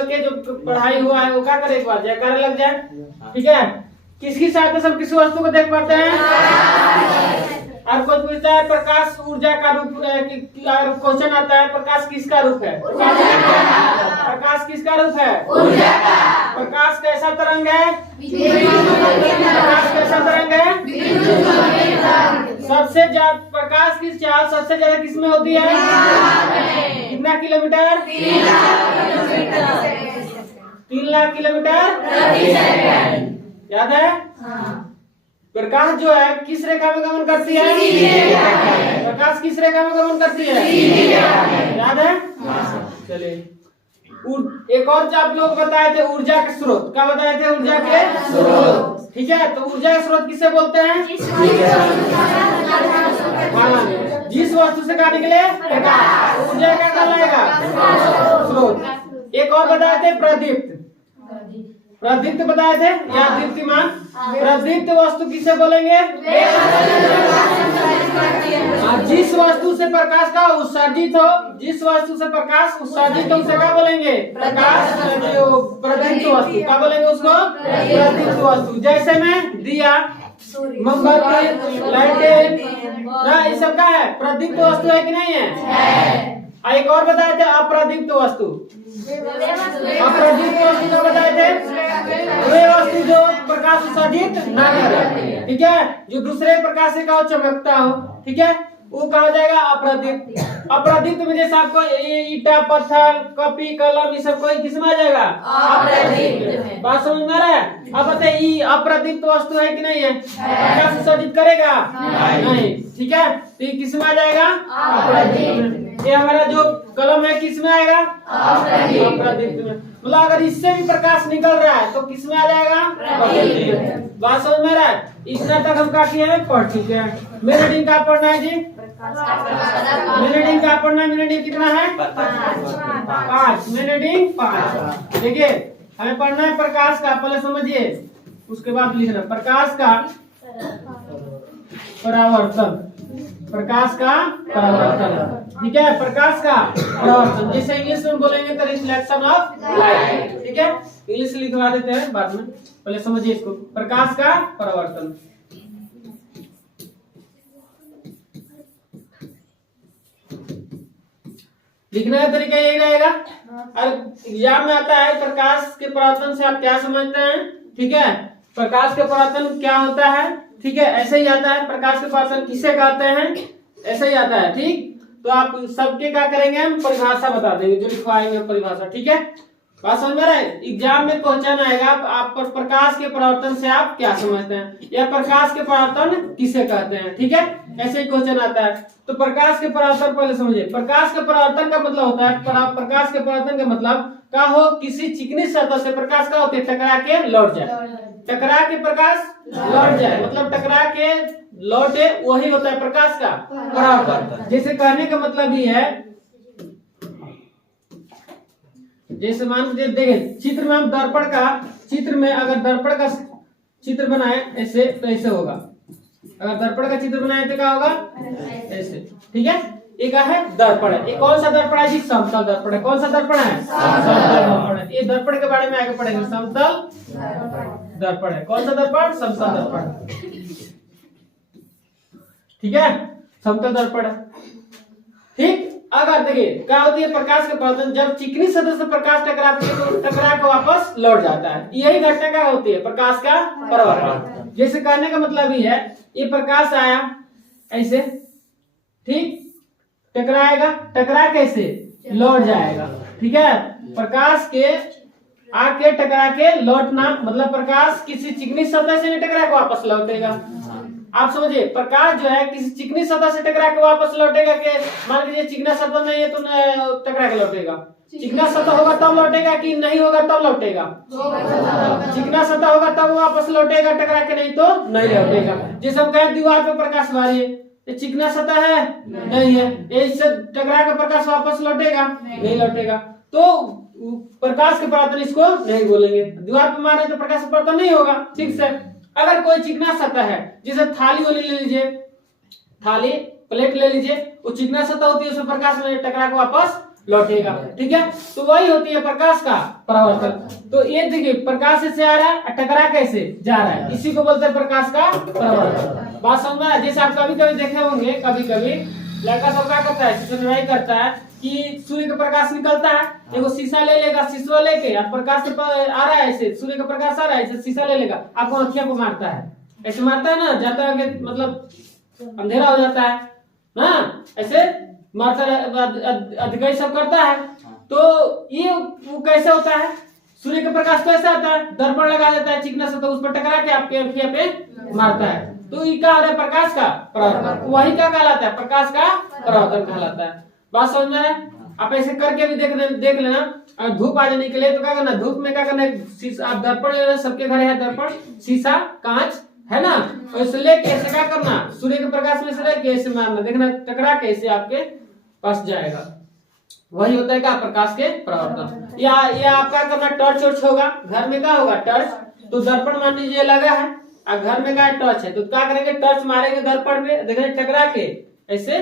चल के जो पढ़ाई हुआ है वो क्या करे, एक बार जयकारा लग जाए। ठीक है, किसकी सहायता से हम किसी वस्तु को देख पाते हैं? और कोई पूछता है प्रकाश ऊर्जा का रूप है कि अगर क्वेश्चन आता है प्रकाश किसका रूप है? प्रकाश किसका रूप है? ऊर्जा का। प्रकाश कैसा तरंग है? प्रकाश कैसा तरंग है? सबसे ज्यादा प्रकाश की चाल सबसे ज्यादा किसमें होती है? कितना किलोमीटर? 3 लाख किलोमीटर। याद है? प्रकाश जो है किस रेखा में गमन करती है? प्रकाश किस रेखा में गमन करती है? याद है? चलिए, एक और जो आप लोग बताए थे ऊर्जा के स्रोत, क्या बताए थे? ऊर्जा के स्रोत। ठीक है, तो ऊर्जा के स्रोत किसे बोलते हैं? जिस वस्तु से क्या निकले? ऊर्जा का कहलाएगा स्रोत। एक और बताए थे प्रदीप्त। प्रदीप्त बताए थे या दीप्तिमान। प्रदीप्त वस्तु किसे बोलेंगे? जिस वस्तु से प्रकाश का उत्सर्जित हो, जिस वस्तु से प्रकाश उत्सर्जित हो उसे क्या बोलेंगे? प्रकाश प्रदीप्त वस्तु। क्या बोलेंगे उसको? प्रदीप्त वस्तु। जैसे में दिया, मोमबत्ती, लाइटें, ये सब क्या है? प्रदीप्त वस्तु है कि नहीं है? एक और बताए थे अप्रदीप्त वस्तु। अप्रदीप्त वस्तु जो बताए थे वे वस्तु जो प्रकाश उत्सर्जित ना करे। ठीक है, जो दूसरे प्रकाश से का चमकता हो। ठीक है, वो कहा जाएगा अप्रदीप्त। अप्रदीप्त में जैसे आपको ईटा, पत्थर, कॉपी, कलम, ये सब कोई किसमें आ जाएगा? अप्रदीप्त। बात समझ में आ रहा है? अब बताइए अप्रदीप्त वस्तु है कि नहीं है? प्रकाश उत्सर्जित करेगा? नहीं। ठीक है, तो ये किसमें आ जाएगा? अप्रदीप्त। ये हमारा जो कलम है किसमें आएगा? अप्रदीप्त में। मतलब अगर इससे भी प्रकाश निकल रहा है तो किसमें आ जाएगा? बात समझ में आ रहा है? इतना तक हम क्या किए हैं? पढ़ चुके हैं। मिनटिंग का पढ़ना है जी? मिनटिंग का पढ़ना है। मिनटिंग कितना है? 5। मिनटिंग 5। देखिए, हमें पढ़ना है प्रकाश का, पहले समझिए, उसके बाद लिखना प्रकाश का परावर्तन। प्रकाश का परावर्तन। ठीक है, प्रकाश का परावर्तन, जैसे इंग्लिश में बोलेंगे तो रिफ्लेक्शन ऑफ लाइट। ठीक है, इंग्लिश लिखवा देते हैं बाद में, पहले समझिए इसको। प्रकाश का परावर्तन। लिखने का तरीका यही रहेगा। और एग्जाम में आता है प्रकाश के परावर्तन से आप क्या समझते हैं? ठीक है, प्रकाश के परावर्तन क्या होता है? ठीक है, ऐसे ही आता है। प्रकाश के परावर्तन किसे कहते हैं? ऐसे ही आता है। ठीक, तो आप सबके क्या करेंगे? हम परिभाषा बता देंगे, जो लिखवाएंगे परिभाषा। ठीक है, बात समझ में आ रहा है? एग्जाम में क्वेश्चन आएगा आप पर प्रकाश के परावर्तन से आप क्या समझते हैं, या प्रकाश के परावर्तन किसे कहते हैं। ठीक है, ऐसे ही क्वेश्चन आता है। तो प्रकाश के परावर्तन पहले समझिए। प्रकाश के परावर्तन का मतलब होता है, प्रकाश के परावर्तन का मतलब क्या हो? किसी चिकनी सतह से प्रकाश का होते टकरा के लौट जाए। टकरा के प्रकाश लौट जाए, मतलब टकरा के लौटे, वही होता है प्रकाश का परावर्तन। जैसे कहने का मतलब ही है, जैसे मान लीजिए, देखें चित्र में हम दर्पण का चित्र में अगर दर्पण का चित्र बनाए ऐसे तो ऐसे होगा। अगर दर्पण का चित्र बनाए तो क्या होगा? ऐसे। ठीक है, एक है दर्पण है। ये कौन सा दर्पण है जी? समतल दर्पण है। कौन सा दर्पण है? समतल दर्पण है। ये दर्पण के बारे में आगे पढ़ेंगे। समतल दर्पण है। कौन सा दर्पण? समतल दर्पण। ठीक है, समतल दर्पण है। ठीक, अगर देखिए क्या होती है प्रकाश के परावर्तन, जब चिकनी सतह से प्रकाश टकराती है तो टकरा के वापस लौट जाता है। यही घटना क्या होती है? प्रकाश का परावर्तन। जैसे कहने का मतलब ही है, ये प्रकाश आया ऐसे, ठीक, टकराएगा, टकरा कैसे? लौट जाएगा। ठीक है, प्रकाश के आके टकरा के लौटना, मतलब प्रकाश किसी चिकनी सतह से नहीं टकरा के वापस लौटेगा। आप समझिए, प्रकाश जो है किसी चिकनी सतह से टकरा के वापस लौटेगा कि मान लीजिए चिकना सतह नहीं है तो टकरा के लौटेगा। चिकना सतह होगा तब लौटेगा कि नहीं होगा तब लौटेगा? चिकना सतह होगा तब वापस लौटेगा, टकरा के नहीं तो नहीं लौटेगा। जैसे हम कहें दीवार पे प्रकाश मारिए, ये चिकना सतह है? नहीं है, इससे टकरा के प्रकाश वापस लौटेगा? नहीं लौटेगा। तो प्रकाश के परावर्तन इसको नहीं बोलेंगे। दीवार पे मारे तो प्रकाश के परावर्तन नहीं होगा। ठीक से, अगर कोई चिकना सतह है, जैसे थाली वाली ले लीजिए, थाली प्लेट ले लीजिए, वो चिकना सतह होती है, उसमें प्रकाश में टकरा के वापस लौटेगा। ठीक है, तो वही होती है प्रकाश का परावर्तन। तो ये देखिए प्रकाश से आ रहा है, टकरा कैसे जा रहा है, इसी को बोलते हैं प्रकाश का परावर्तन। बात समझ में? जैसे आप कभी कभी देखे होंगे, कभी कभी लड़का सब क्या करता है, सिचुएशन करता है कि सूर्य का प्रकाश निकलता है, एगो शीशा ले लेगा, शीशा लेके अब प्रकाश से आ रहा है, ऐसे सूर्य का प्रकाश आ रहा है, ऐसे शीशा ले लेगा, आपको आँखियों को मारता है, ऐसे मारता है ना, जाता है कि मतलब अंधेरा हो जाता है ना, ऐसे मारता अधिकारी सब करता है। तो ये वो कैसे होता है, सूर्य का प्रकाश तो ऐसा आता है, दर्पण लगा देता है चिकना सा, तो उस पर टकरा के आपके आँखियों पे मारता है, तो ये क्या हो रहा है, प्रकाश का परावर्तन। वही क्या कहलाता है, प्रकाश का परावर्तन कहलाता है। बात समझ में आ रहा है? आप ऐसे करके भी देख लेना। और धूप आ जाने के लिए तो क्या करना, धूप में क्या करना, आप दर्पण ले लेना, सबके घर है दर्पण, शीशा, कांच है ना, और इसे लेके ऐसे क्या करना, सूर्य के प्रकाश में से लेके ऐसे मारना, देखना टकरा के ऐसे आपके पास जाएगा। वही होता है क्या, प्रकाश के परावर्तन। या आप क्या करना, टॉर्च वर्च होगा घर में, क्या होगा टॉर्च, तो दर्पण मान लीजिए लगा है, अब घर में क्या टॉर्च है, तो क्या करेंगे, टॉर्च मारेंगे दर्पण में, देखने टकरा के ऐसे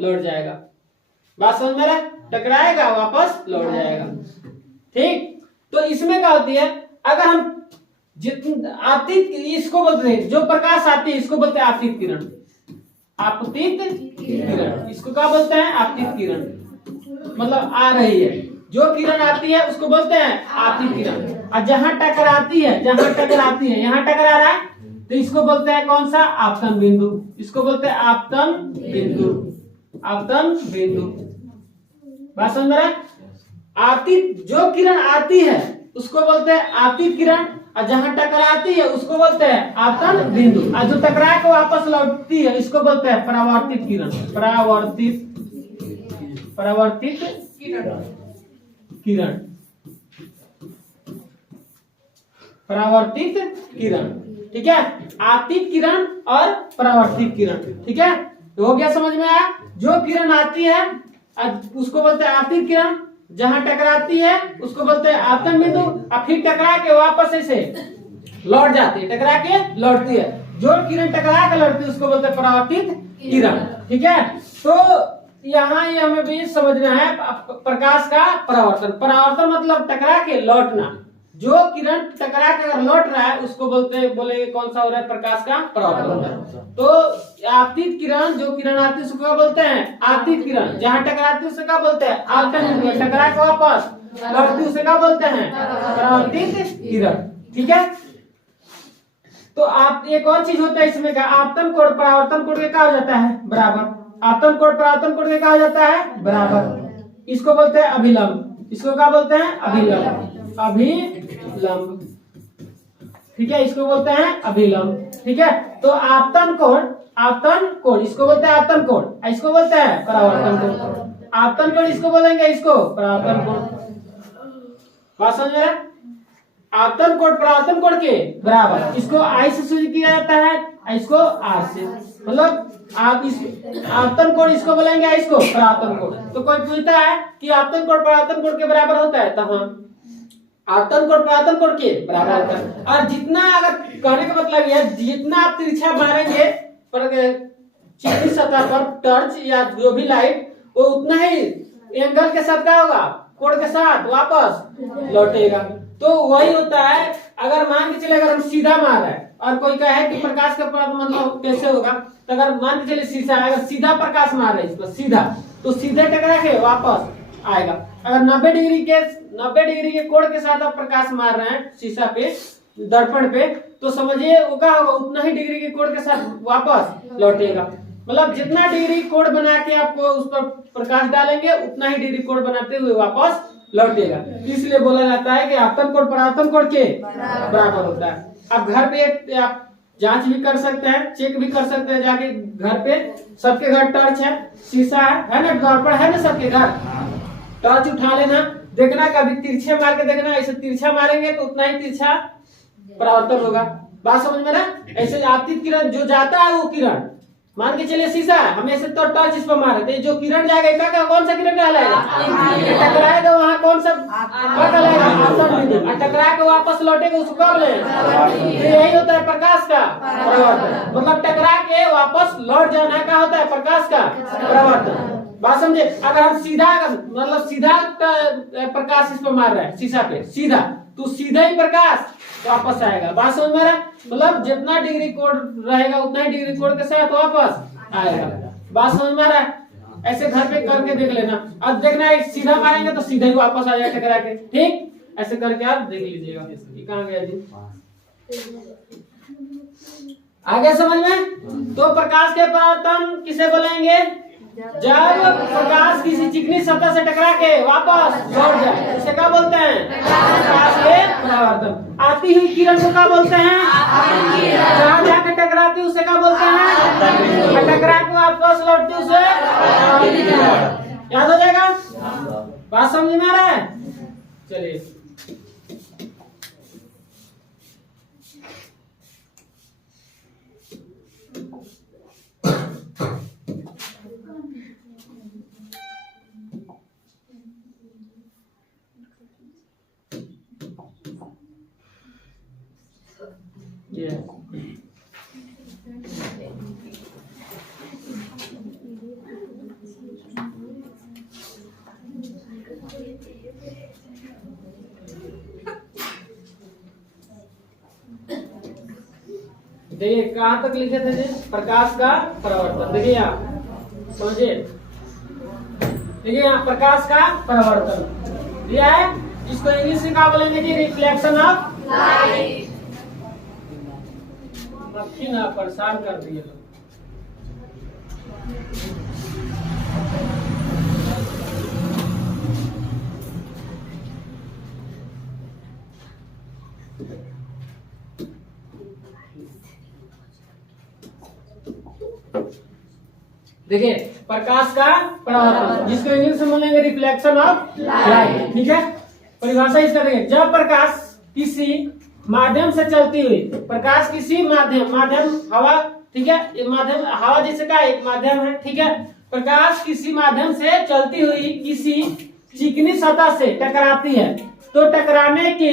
लौट जाएगा। बात समझ में? टकराएगा वापस लौट जाएगा। ठीक, तो इसमें क्या होती है, अगर हम आपतित, इसको बोलते हैं जो प्रकाश आती है इसको बोलते हैं आपतित किरण, आपतित किरण, इसको क्या बोलते हैं, आपतित किरण, मतलब आ रही है, जो किरण आती है उसको बोलते हैं आपतित किरण। और जहां टकराती है, यहाँ टकरा रहा है, तो इसको बोलते हैं कौन सा, आपतन बिंदु, इसको बोलते हैं आपतन बिंदु, आपतन बिंदु। बात समझ में? आपतित जो किरण आती है उसको बोलते हैं आपतित किरण, और जहां टकराती है उसको बोलते हैं आपतन बिंदु, और जो टकरा के वापस लौटती है इसको बोलते हैं परावर्तित किरण, परावर्तित किरण, परावर्तित किरण। ठीक है, आपतित किरण और परावर्तित किरण। ठीक है, तो हो गया, समझ में आया? जो किरण आती है उसको बोलते हैं आपतित किरण, जहां टकराती है उसको बोलते हैं आपतन बिंदु, और फिर टकरा के वापस ऐसे लौट जाती है, टकरा के लौटती है, जो किरण टकरा के लौटती है उसको बोलते हैं परावर्तित किरण। ठीक है, तो यहाँ ये हमें भी समझना है प्रकाश का परावर्तन। परावर्तन मतलब टकरा के लौटना, जो किरण टकरा के अगर लौट रहा है उसको बोलेंगे कौन सा हो रहा है, प्रकाश का परावर्तन। तो आपतित किरण, जो किरण आती है उसको क्या बोलते हैं, आपतित किरण, जहां टकराती है उसे क्या बोलते हैं, आपतन बिंदु, टकरा के वापस लौटती उसे क्या बोलते हैं, परावर्तित किरण। ठीक है, तो आप एक और चीज होता है इसमें का, आपतन कोण परावर्तन कोण के क्या हो जाता है, बराबर, आपतन कोण परावर्तन कोण के क्या हो जाता है, बराबर, इसको बोलते हैं अभिलंब, इसको क्या बोलते हैं, अभिलंब, अभिलंब। ठीक है, इसको बोलते हैं अभिलंब। ठीक है, तो आपतन कोण इसको बोलते हैं आपतन कोण, इसको बोलते हैं परावर्तन कोण, आपतन कोण इसको बोलेंगे, इसको परावर्तन कोण। बात समझ रहे? आपतन कोण परावर्तन कोण के बराबर, इसको आई से सूचित किया जाता है, इसको आर से, मतलब आप इस आपतन कोण इसको बोलेंगे, इसको परावर्तन कोण। तो कोई पूछता है कि आपतन कोण परावर्तन कोण के बराबर होता है, तो हाँ, आपतन कोण परावर्तन कोण के बराबर होता है। और जितना, अगर कहने का मतलब यह, जितना आप तिरछा मारेंगे पर चिकनी सतह पर टॉर्च या जो भी लाइट, वो उतना ही एंगल के साथ क्या होगा, कोण के साथ वापस लौटेगा। तो वही होता है, अगर मान के चले, अगर हम सीधा मार रहे हैं और कोई कहे कि प्रकाश का मतलब कैसे होगा, तो अगर मान के चले शीशा, अगर सीधा प्रकाश मार रहे हैं इस पर सीधा, तो सीधे टकरा के वापस आएगा। अगर 90 डिग्री के कोण के साथ आप प्रकाश मार रहे हैं शीशा पे, दर्पण पे, तो समझिए वो क्या होगा, उतना ही डिग्री के कोण के साथ वापस लौटेगा। मतलब जितना डिग्री कोण बना के आपको उस पर प्रकाश डालेंगे, उतना ही डिग्री कोण बनाते हुए वापस लौटेगा। इसलिए बोला जाता है कि आपतन कोण परावर्तन कोण के बराबर होता है। आप घर पे आप जांच भी कर सकते हैं, चेक भी कर सकते हैं जाके घर पे, सबके घर टॉर्च है, शीशा है ना, दर्पण है ना सबके घर, टॉर्च उठा लेना, देखना कभी तिरछे मार के देखना, ऐसे तिरछा मारेंगे तो उतना ही तिरछा परावर्तन होगा। बात समझ में ना? ऐसे आपतित किरण जो जाता है वो किरण, मान के चलिए शीशा है, हम ऐसे तो टॉर्च इस पर मारे थे, जो किरण जाएगा क्या, कौन सा किरण कहलाएगा, टकराएगा वहाँ कौन सा क्या कहलाएगा, आपतन बिंदु, और टकरा के वापस लौटेगा उसको क्या बोलेंगे। यही होता है प्रकाश का परावर्तन, मतलब टकरा के वापस लौट जाना क्या होता है, प्रकाश का परावर्तन। बात समझे। अगर हम सीधा मतलब सीधा प्रकाश इस पर मार रहा है शीशा पे सीधा, तो सीधा ही प्रकाश वापस आएगा। बात समझ में आ रहा है? मतलब जितना डिग्री कोड रहेगा उतना ही डिग्री कोड के साथ वापस आएगा। बात समझ में आ रहा है? ऐसे घर पे करके देख लेना। अब देखना है सीधा मारेंगे तो सीधा ही वापस आ जाएगा टकरा के। ठीक, ऐसे करके आप देख लीजिएगा। ये कहाँ गया जी? आगे समझ में? तो प्रकाश के परावर्तन किसे बोलेंगे? जब प्रकाश किसी चिकनी सतह से टकरा के वापस लौट जाए उसे क्या बोलते हैं? प्रकाश के परावर्तन। आती हुई किरण को क्या बोलते हैं? जहाँ जाके टकराती उसे क्या बोलते हैं? टकरा के वापस लौटती उसे याद हो जाएगा। बात समझ में आ रहा है? चलिए देखिए कहाँ तक लिखे थे जी? प्रकाश का परावर्तन। देखिए आप समझिए, देखिए यहाँ प्रकाश का परावर्तन दिया है। इसको इंग्लिश में क्या बोलेंगे जी? Reflection of light. ना परेशान कर दिए लोग। देखिए प्रकाश का परावर्तन जिसको इंग्लिश में बोलेंगे रिफ्लेक्शन ऑफ लाइट। ठीक है, परिभाषा इसका देखिए। जब प्रकाश किसी माध्यम से चलती हुई, प्रकाश किसी माध्यम हवा, ठीक है, ये माध्यम हवा जैसे का एक माध्यम है। ठीक है, प्रकाश किसी माध्यम से चलती हुई किसी चिकनी सतह से टकराती है, तो टकराने के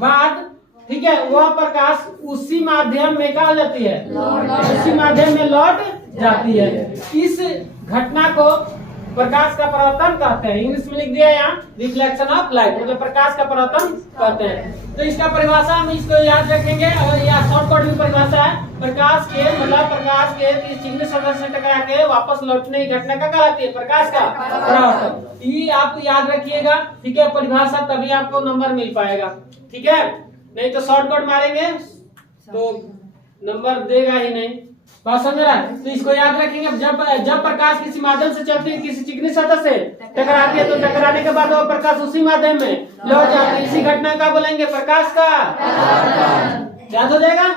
बाद ठीक है वह प्रकाश उसी माध्यम में क्या हो जाती है? उसी माध्यम में लौट जाती है। इस घटना को प्रकाश का परावर्तन कहते हैं। इंग्लिश में लिख दिया यहाँ रिफ्लेक्शन ऑफ लाइट, मतलब प्रकाश का परावर्तन कहते हैं। तो इसका परिभाषा हम इसको याद रखेंगे और यह शॉर्टकट में परिभाषा है। प्रकाश के मतलब प्रकाश के चिकनी सतह से टकरा के वापस लौटने की घटना का कहलाती है प्रकाश का परावर्तन। ये आप याद रखिएगा। ठीक है, परिभाषा तभी आपको नंबर मिल पाएगा। ठीक है, नहीं तो शॉर्टकट मारेंगे तो नंबर देगा ही नहीं। बात समझ रहा है? तो इसको याद रखेंगे। जब प्रकाश किसी माध्यम से चलती है किसी चिकनी सतह से टकराती है, तो टकराने के बाद वो प्रकाश उसी माध्यम में लौट जाती है। इसी घटना का बोलेंगे प्रकाश का याद हो जाएगा।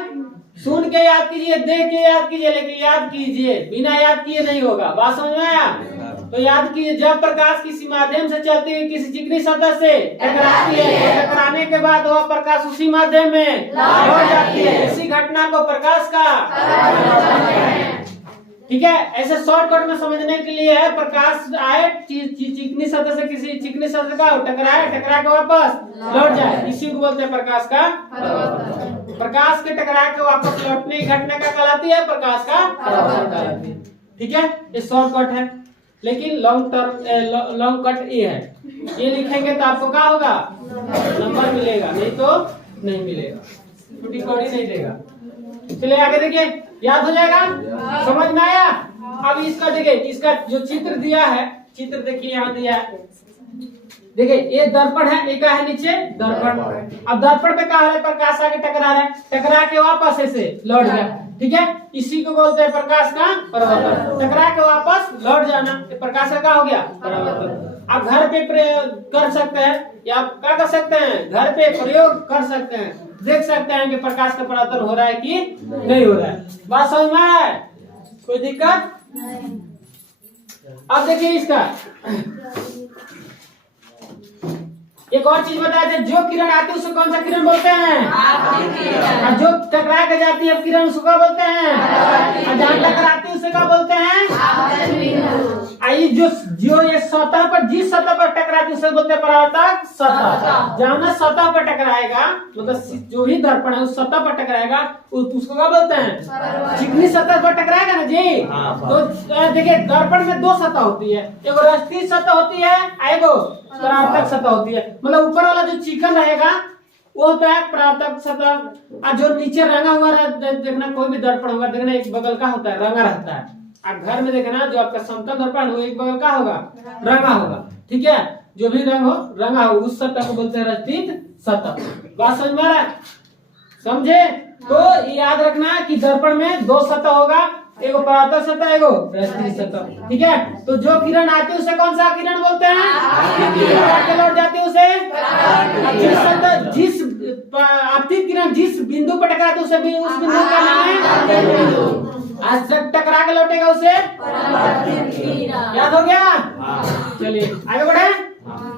सुन के याद कीजिए, देख के याद कीजिए, लेकिन याद कीजिए, बिना याद किए नहीं होगा। बात समझ में आया? तो याद कीजिए, जब प्रकाश किसी माध्यम से चलती हुई किसी चिकनी सतह से टकराती है, तो टकराने के बाद वह प्रकाश उसी माध्यम में लौट जाती है। इसी घटना को प्रकाश का ठीक है। ऐसे शॉर्टकट में समझने के लिए है, प्रकाश आए चिकनी सतह से किसी चिकनी सतह का टकराए, टकरा के वापस लौट जाए, इसी को बोलते हैं प्रकाश का परावर्तन। प्रकाश के टकरा के वापस लौटने की घटना का कहलाती है प्रकाश का परावर्तन कहलाती है। ठीक है, ये शॉर्टकट है, लेकिन लॉन्ग कट ये है। ये लिखेंगे तो आपको क्या होगा? नंबर मिलेगा, नहीं तो नहीं मिलेगा, छुट्टी कौड़ी नहीं देगा। चलिए आगे देखिए, याद हो जाएगा, समझ में आया? अब इसका देखिए, इसका जो चित्र दिया है, चित्र देखिए यहाँ दिया है। देखिए ये दर्पण है, एक है नीचे दर्पण। अब दर्पण पे क्या हो रहा है? प्रकाश आके टकरा रहा है, टकरा के वापस ऐसे लौट गया। ठीक है, इसी को बोलते हैं प्रकाश का परावर्तन। टकरा के वापस लौट जाना, प्रकाश का क्या हो गया? परावर्तन। आप घर पे प्रयोग कर सकते हैं, या आप क्या कर सकते हैं? घर पे प्रयोग कर सकते हैं, देख सकते हैं कि प्रकाश का परावर्तन हो रहा है कि नहीं हो रहा है। बात समझ में आया? कोई दिक्कत? अब देखिए इसका एक और चीज बताया थे, जो किरण आती है उसको कौन सा किरण बोलते हैं? और जो टकरा के जाती है किरण उसको क्या बोलते हैं? और जहाँ टकराती है उसे क्या बोलते हैं? आई जो जो ये सतह पर जिस सतह पर टकराती है उसे बोलते हैं परावर्तक सतह। जहाँ ना सतह पर टकराएगा मतलब जो भी दर्पण है उस सतह पर टकराएगा उसको क्या बोलते हैं? चिकनी सतह पर टकराएगा ना जी। तो देखिए दर्पण में दो सतह होती है, एगो रस्ती सतह होती है, एगो परावर्तक सतह होती है। मतलब ऊपर वाला जो चिकन रहेगा वो होता है परावर्तक सतह, और जो नीचे रंगा हुआ देखना कोई भी दर्पण होगा देखना एक बगल का होता है, रंगा रहता है। आप घर में देखना जो आपका समतल दर्पण वो एक बगल का होगा, रंगा होगा, ठीक है। जो भी रंग हो रंगा हो उस सतह को बोलते हैं रस्तित सतह। बात समझ में आ रहा है? समझे? तो याद रखना कि दर्पण में दो सतह होगा, एगो परावर्तक सतह एगो रस्तित सतह, ठीक है। तो जो किरण आती है उसे कौन सा किरण बोलते हैं? लौट जाती है उसे जिस सतह जिस आपतित किरण जिस बिंदु पर टकराती है उसे भी उस बिंदु का नाम है। आज तक टकरा के लौटेगा उसे याद हो गया? चलिए आगे बढ़े।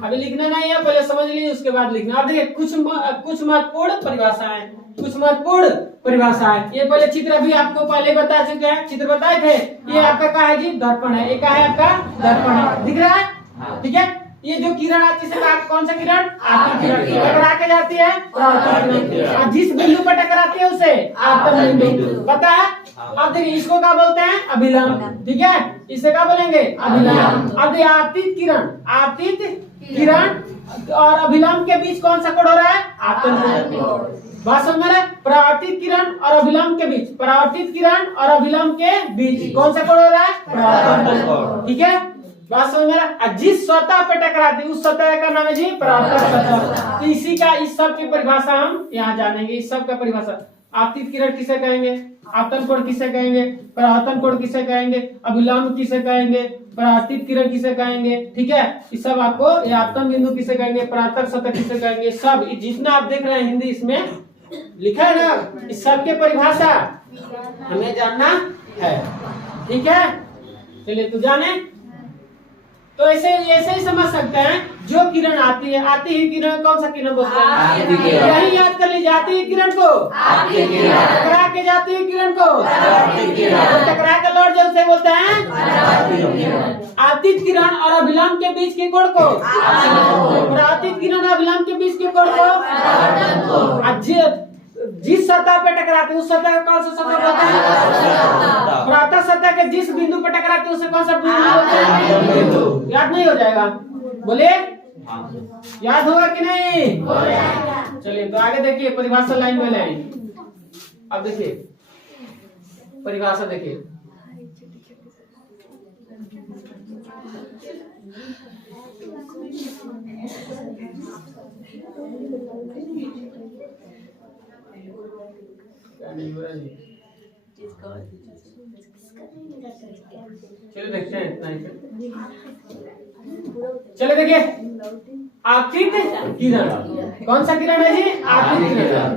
अभी लिखना नहीं है, पहले समझ लीजिए उसके बाद लिखना। अब देखिए कुछ महत्वपूर्ण परिभाषाएं, कुछ महत्वपूर्ण परिभाषाएं। ये पहले चित्र भी आपको पहले बता चुके हैं, चित्र बताए थे। ये आपका क्या है जी? दर्पण है। ये क्या है आपका? दर्पण है, दिख रहा है? ठीक है। ये जो किरण आती है कौन सा किरण? आपतित किरण टकरा के जाती है परावर्तक किरण, और जिस बिंदु पर टकराती है उसे आपतन बिंदु, पता है? अब देखिए इसको क्या बोलते हैं? अभिलंब, ठीक है। इसे क्या बोलेंगे? अभिलंब। अब आपतित किरण और अभिलंब के बीच कौन सा कोण हो रहा है? आपतन कोण। बात समझ में आ रहा है? परावर्तित किरण और अभिलंब के बीच, परावर्तित किरण और अभिलंब के बीच कौन सा कोण हो रहा है? परावर्तन कोण, ठीक है। बात समझ में आ रहा है? जिस सतह पे टकराती उस सतह का नाम है जी परावर्तक सतह। तो इसी का इस सब की परिभाषा हम यहाँ जानेंगे। इस सब का परिभाषा आपतित किरण किसे कहेंगे, आपतन कोण किसे कहेंगे, परावर्तन कोण किसे कहेंगे, अभिलंब किसे कहेंगे, परावर्तित किरण किसे कहेंगे, ठीक है। इस सब आपको आपतन बिंदु किसे कहेंगे, परावर्तक सतह किसे कहेंगे, सब जितना आप देख रहे हैं हिंदी इसमें लिखा है ना, इस सब के परिभाषा हमें जानना है, ठीक है। चलिए तो जाने। तो ऐसे ही समझ सकते हैं जो किरण आती ही किरण कौन सा किरण बोलते हैं? यही याद कर लीजिए, आती ही किरण को टकरा के जाती हुई किरण को टकरा के लौट जाए उसे बोलते हैं आपतित किरण और अभिलंब के बीच के कोण को परावर्तित किरण और अभिलंब के बीच के कोण को जिस सतह पे टकराते उस सतह को कौन सा सतह बोलते हैं? परावर्तक सतह के जिस बिंदु पे टकराते उसे कौन सा बिंदु बोलते हैं? याद नहीं हो जाएगा? बोले याद होगा कि नहीं? चलिए तो आगे देखिए परिभाषा लाइन में लाइन। अब देखिए परिभाषा देखिए, चलो देखते हैं इतना ही। चलो देखिए आपतित किरण कौन सा किरण है जी? आपतित किरण,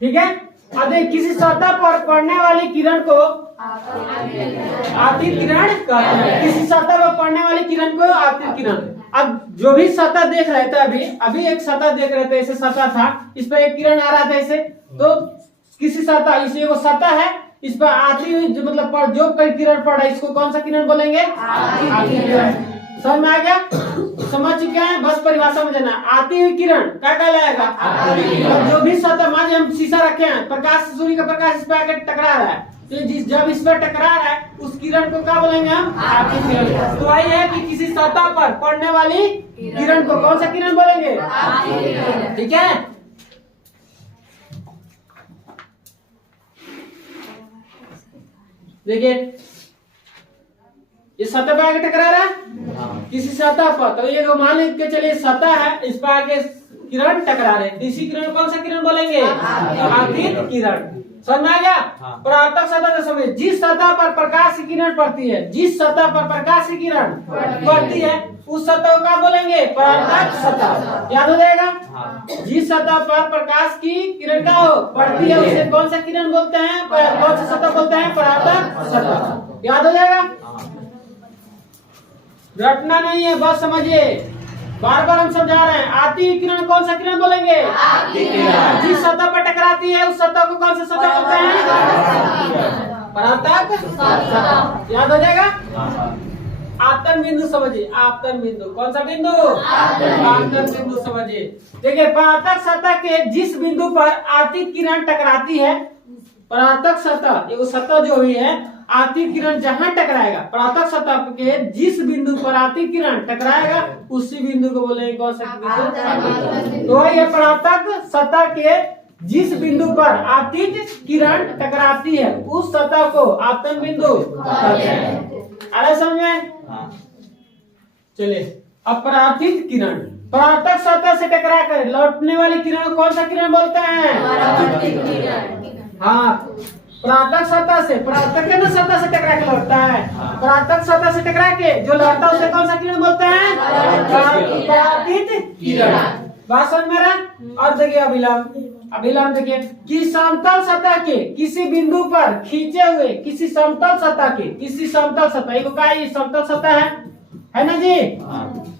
ठीक है। अब किसी सतह पर पड़ने वाली किरण को आपतित किरण कहते हैं। किसी सतह पर पड़ने वाली किरण को आपतित किरण। अब जो भी सतह देख रहे थे अभी एक सतह देख रहे थे, ऐसे सतह था, इस पर एक किरण आ रहा था ऐसे, तो किसी सतह इसे वो सतह है इस पर आती हुई जो मतलब जो कोई किरण पड़ रहा है इसको कौन सा किरण बोलेंगे? आपतित किरण। समझ में आ गया? समझ चुके हैं? बस परिभाषा में देना। आती हुई किरण क्या कहलाएगा? जो भी सतह मान हम शीशा रखे हैं, प्रकाश सूर्य का प्रकाश इस पर आकर टकरा रहा है, तो जब इस पर टकरा रहा है उस किरण को क्या बोलेंगे हम? आपतित किरण। तो वही है कि किसी सतह पर पड़ने वाली किरण को कौन सा किरण बोलेंगे? ठीक है। देखिए ये सतह पर आगे टकरा रहा है किसी सतह पर, तो ये मान के चलिए सतह है, इस पर आगे किरण टकरा रहे हैं, इसी किरण कौन सा किरण बोलेंगे? आपतित किरण। समझ में आ गया? परावर्तक सतह समझे जिस सतह पर प्रकाश की किरण पड़ती है, जिस सतह पर प्रकाश की किरण पड़ती है उस सतह को क्या बोलेंगे? परावर्तक सतह। याद हो जाएगा? जिस सतह पर प्रकाश की किरण का पड़ती है उसे कौन सा किरण बोलते हैं? कौन सा सतह बोलते हैं? परावर्तक सतह। याद हो जाएगा? रटना नहीं है, बस समझिए, बार बार हम समझा रहे हैं। आती हुई किरण कौन सा किरण बोलेंगे? जिस सतह पर टकराती है उस सतह को कौन सा सतह बोलते हैं? परावर्तक सतह। याद हो जाएगा? आपतन बिंदु समझिए, आपतन बिंदु कौन सा बिंदु? आपतन बिंदु समझिए। देखिए परावर्तक सतह के जिस बिंदु पर आपतित किरण टकराती है, परावर्तक सतह एगो सतह जो हुई है, आपतित किरण जहां टकराएगा, परावर्तक सतह के जिस बिंदु पर आपतित किरण टकराएगा उसी बिंदु को बोलेंगे कौन सा बिंदु? तो ये परावर्तक सतह के जिस बिंदु पर आपतित किरण टकराती है उस सतह को आपतन बिंदु कहते हैं। आ रहा समझ में? चलिए अब परावर्तित किरण, परावर्तक सतह से टकरा कर लौटने वाली किरण को कौन सा किरण बोलते हैं? परावर्तित किरण। हाँ, परावर्तक सतह से, परावर्तक के ना सतह से टकरा के लौटता है, परावर्तक सतह से टकरा के जो लौटता है उसे कौन सा किरण बोलते हैं? परावर्तित किरण। बात समझ में रहा? और देखिए अभिलंब, अभिलंब देखिए कि समतल सतह के किसी बिंदु पर खींचे हुए किसी समतल सतह के, किसी समतल सतह, ये का ये समतल सतह है ना जी?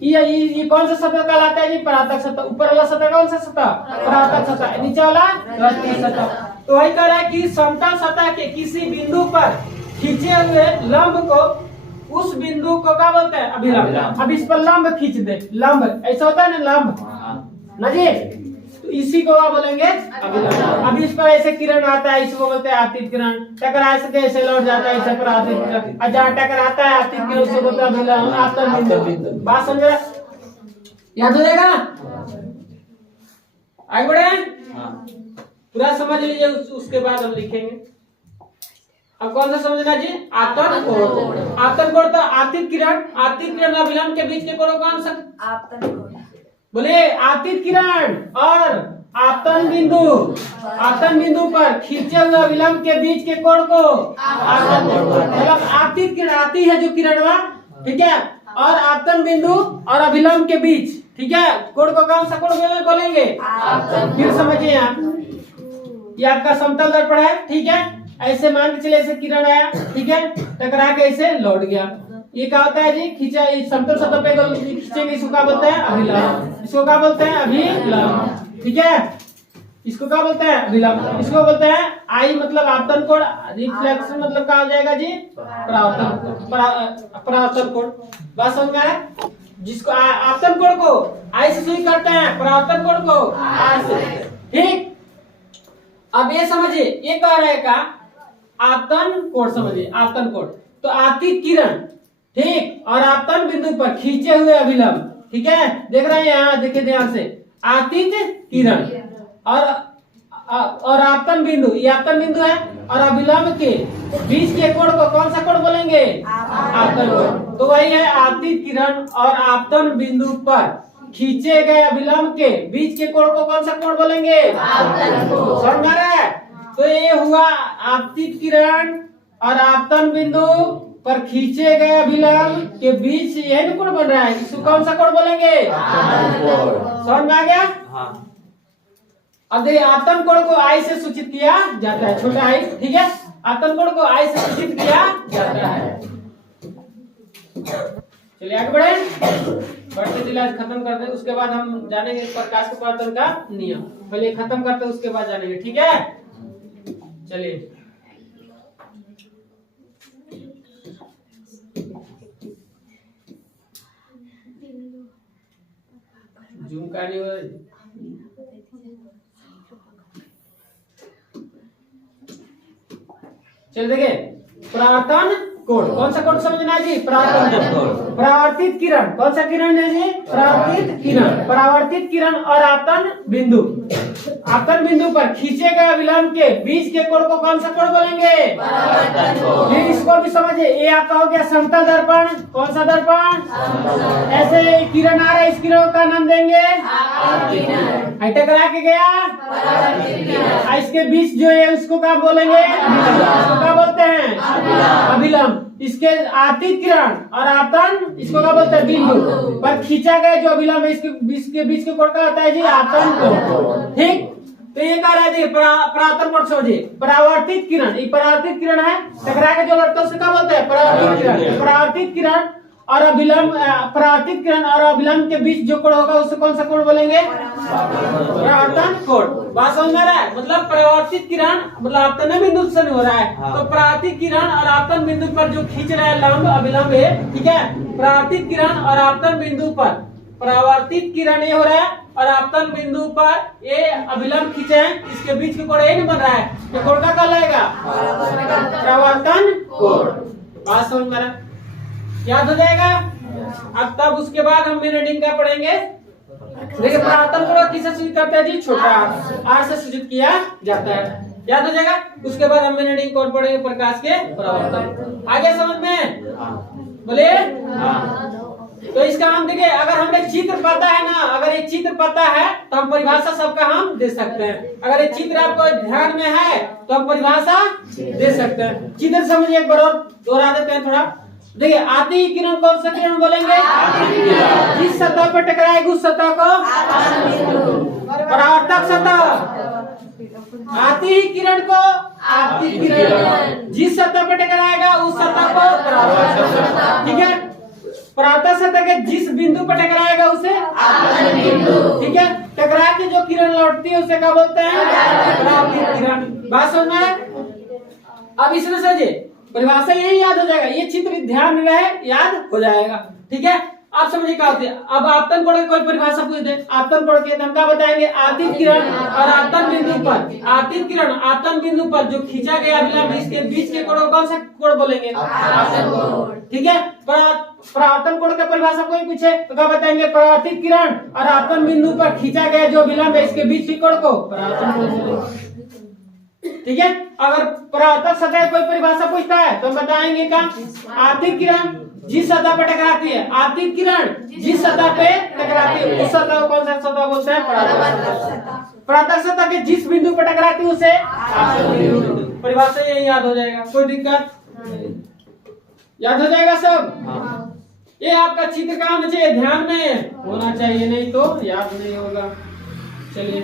ये कौन सा सतह कहलाता है जी? परावर्तक सतह। ऊपर वाला सतह कौन सा सतह? परावर्तक सतह। नीचे वाला रश्मि सतह। तो वही कह रहा है कि समतल सतह के किसी बिंदु पर खींचे हुए लंब को, उस बिंदु को क्या बोलते हैं? अभिलंब। अब इस पर लंब खींच दे, लंब ऐसा होता है ना, लंब ना जी, तो इसी को क्या बोलेंगे? अभिलंब। अब इस पर ऐसे किरण आता है, इसको बोलते हैं आपतित किरण। टकरा से ऐसे लौट जाता है, ऐसे परावर्तित किरण। और जहाँ टकराता है आपतित किरण उसको बोलते हैं अभिलंब, आपतन बिंदु। बात समझे? याद हो जाएगा? आगे बढ़े? पूरा समझ लीजिए, उसके बाद हम लिखेंगे। अब कौन सा समझना जी? आपतन कोण। आपतन कोण तो आपतित किरण, आपतित किरण और अभिलंब के बीच के कोण कौन सा? आपतन कोण। बोले आपतित किरण और आपतन बिंदु, आपतन बिंदु पर खींचे हुए अभिलंब के बीच के कोण को आपतन कोण। मतलब आपतित किरण आती है जो किरण वह, ठीक है, और आपतन बिंदु और अभिलंब के बीच, ठीक है, कोण को कौन सा कोण बोलेंगे? फिर समझिए आप, ये आपका समतल दर्पण है, ठीक है, ऐसे मान के चले ऐसे किरण आया, ठीक है, टकरा के ऐसे लौट गया। ये क्या होता है जी? खींचा, समतल सतह पे खींचेंगे, इसको क्या बोलते हैं? अभिलंब। इसको क्या बोलते हैं? अभिलंब। ठीक है, इसको क्या बोलते हैं? अभिलंब। इसको बोलते हैं आई मतलब आपतन कोण, रिफ्लेक्शन मतलब क्या हो जाएगा जी? परावर्तन कोण। बात समझ में आया? जिसको आपतन कोण को आई से शुरू करते हैं, परावर्तन कोण को आर से। ठीक, अब ये समझिए, ये कह रहे का आपतन कोण समझिए, आपतन कोण तो आपतित किरण, ठीक, और आपतन बिंदु पर खींचे हुए अभिलंब, ठीक है, देख रहे हैं यहाँ, देखिए ध्यान से, आपतित किरण और आपतन बिंदु, ये आपतन बिंदु है, और अभिलंब के बीच के कोण को कौन सा कोण बोलेंगे? आपतन कोण। तो वही है आपतित किरण और आपतन बिंदु पर खींचे गए अभिलंब के बीच के कोण को कौन सा कोण बोलेंगे? आपतन कोण। समझ में आ रहा है? तो ये हुआ आपतित किरण और आपतन बिंदु पर खींचे गए अभिलंब के बीच यही कोण बन रहा है, इसको कौन सा कोण बोलेंगे? समझ में आ गया? हाँ। अब देखिए आपतन कोण को आई से सूचित किया जाता है, छोटा आई, ठीक है, आपतन कोण को आई से सूचित किया जाता है। चलिए आगे बढ़े, बढ़ते चलिए, आज खत्म कर दे, उसके बाद हम जानेंगे प्रकाश के परावर्तन का नियम। पहले खत्म करते उसके बाद जानेंगे, ठीक है? चलिए जूम का नहीं हो, चल देखिए परावर्तन कोण, कौन सा कोण समझना है जी? परावर्तन कोण। परावर्तित किरण, कौन सा किरण है जी? परावर्तित किरण। परावर्तित किरण और आपतन बिंदु, आपतन बिंदु पर खींचे गए अभिलंब के बीच के कोण को कौन सा कोण बोलेंगे? परावर्तन कोण। फिर इसको भी समझिए, ये आपका हो गया समतल दर्पण, कौन सा दर्पण? ऐसे किरण आ रहा है, इस किरण का नाम देंगे टकरा के गया, इसके बीच जो है उसको क्या बोलेंगे? इसको क्या बोलते हैं? अभिलंब। इसके आपतित किरण और आपतन, इसको क्या बोलते हैं? बिंदु पर खींचा गया जो अभिलंब है, इसके बीच के कोण का होता है जी आपतन कोण। ठीक, तो ये कह रहे थे परावर्तन कोण समझिए, परावर्तित किरण, ये परावर्तित किरण है, टकरा के जो लौटता है उसे क्या बोलते हैं? परावर्तित किरण। परावर्तित किरण और अभिलंब परावर्तित किरण और अभिलंब के बीच जो कोण होगा उसे कौन सा कोण बोलेंगे? परावर्तन कोण। बात समझ में आ रहा है? मतलब परावर्तित किरण मतलब आपतन बिंदु से हो रहा है, तो परावर्तित किरण और आपतन बिंदु पर जो खींच रहा है लंब अभिलंब है, ठीक है। परावर्तित किरण और आपतन बिंदु पर परावर्तित किरण ये हो रहा है और आपतन बिंदु पर ये अभिलंब खींचे हैं, इसके बीच के कोण ये नहीं बन रहा है, तो कोण का कहलाएगा? परावर्तन कोण। बात समझ में आ रहा है? याद हो जाएगा? अब तब उसके बाद हम मेन हेडिंग का पढ़ेंगे। देखिए परावर्तन कोण किसे सूचित करते हैं जी? छोटा आर से सूचित किया जाता है। याद हो जाएगा? उसके बाद हम मेन हेडिंग कोण पढ़ेंगे? प्रकाश के परावर्तन। आगे समझ में बोले? तो इसका हम देखिए, अगर हमें चित्र पता है ना, अगर ये चित्र पता है तो हम परिभाषा सबका हम दे सकते हैं। अगर ये चित्र आपको ध्यान में है तो हम परिभाषा दे सकते हैं। चित्र समझिए एक बार और दोहरा देते हैं थोड़ा। देखिए आती ही किरण कौन सा किरण बोलेंगे? जिस सतह पर टकराएगी उस सतह को परावर्तक सतह। आती ही किरण को आती किरण, जिस सतह पर टकराएगा उस सतह को परावर्तक सतह, ठीक है। परावर्तक सतह के जिस बिंदु पर टकराएगा उसे आपतन बिंदु, ठीक है। टकरा के जो किरण लौटती है उसे क्या बोलते हैं? परावर्तित किरण। बात समझ में? अब इसमें समझिए परिभाषा यही याद हो जाएगा, ये चित्र ध्यान में रहे याद हो जाएगा, ठीक है। आप समझिए क्या होती है। अब आपतन कोण की कोई परिभाषा पूछ दे, आपतन कोण की हम क्या बताएंगे? आतित किरण और आपतन बिंदु पर, आतित किरण आपतन बिंदु पर जो खींचा गया अभिलंब इसके बीच के कोण को कौन सा कोण बोलेंगे? आपतन कोण, ठीक है। परावर्तन कोण की परिभाषा कोई पूछे तो क्या बताएंगे? परावर्तित किरण और आपतन बिंदु पर खींचा गया जो अभिलंब है इसके बीच के कोण को परावर्तन कोण बोलेंगे, ठीक है। अगर परावर्तक सतह कोई परिभाषा पूछता है तो हम बताएंगे क्या? आतित किरण जिस सतह पर टकराती है, आतित किरण जिस सतह पे टकराती है उस सतह को कौन सा सतह बोलते हैं? परावर्तक सतह। परावर्तक सतह के जिस बिंदु पर टकराती है उसे आपतन बिंदु। परिभाषा यही याद हो जाएगा, कोई दिक्कत? याद हो जाएगा सब? ये आपका चित्र का होना चाहिए, ध्यान में होना चाहिए, नहीं तो याद नहीं होगा। चलिए